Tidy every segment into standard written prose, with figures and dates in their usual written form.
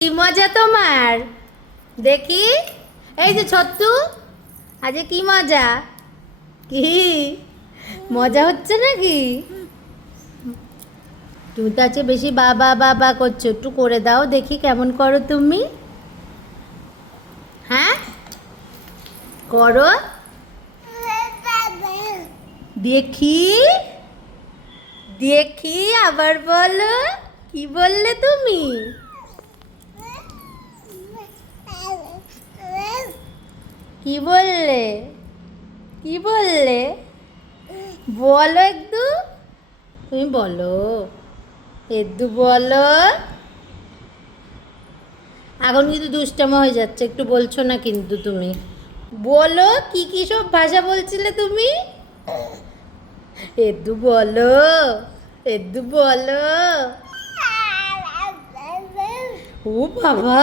কি মজা তোমার? দেখি। এই যে ছত্তু, আজ কি মজা? কি মজা হচ্ছে নাকি? তুমি তো আজকে বেশি বাবা বাবা করছো, একটু করে দাও দেখি কেমন করো তুমি। হ্যাঁ, করো দেখি। দেখি আবার বলো, কি বললে তুমি? কি বললে? কি বললে? বলো একটু। তুমি বলো, একটু বলো। এখন কিন্তু দুষ্টামো হয়ে যাচ্ছে, একটু বলছো না কিন্তু তুমি। বলো কি কি সব ভাষা বলছিলে তুমি? একটু বলো, একটু বলো। ও বাবা,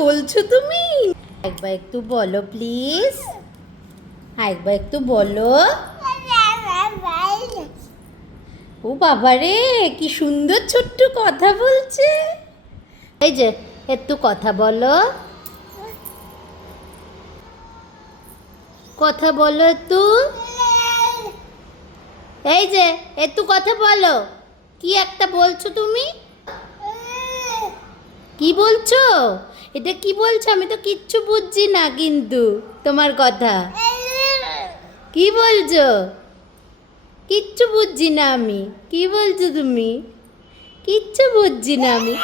বলছো তুমি? একবার একটু বলো প্লিজ, একবার একটু বলো। ও বাবা রে, কি সুন্দর ছোট্ট কথা বলছে। এই যে একটু কথা বলো, কথা বলো একটু। এই যে একটু কথা বলো। কি একটা বলছো তুমি? কি বলছো? এটা কি বলছো? আমি তো কিচ্ছু বুঝছি না কিন্তু তোমার কথা। কি বলছো? কিচ্ছু বুঝছি না আমি। কি বলছো তুমি? কিচ্ছু বুঝছি না আমি।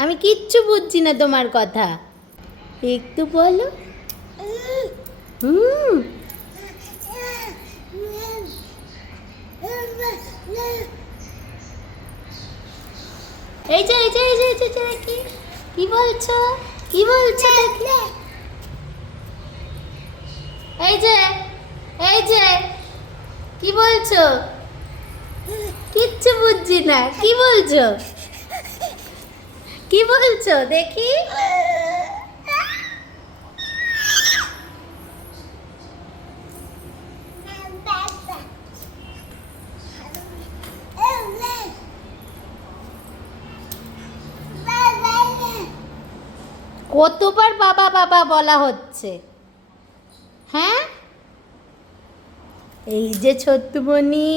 আমি কিচ্ছু বুঝছি না তোমার কথা। একটু বলো। হুম। এই যে এই যে এই যে এই যে দেখি, কি বলছো? কি বলছো দেখি? এই যে এই যে কি বলছো? কিচ্ছু বুঝছি না, কি বলছো? কি বলছো দেখি? কতবার বাবা বাবা বলা হচ্ছে? হ্যাঁ, এই যে ছোট্টুমণি,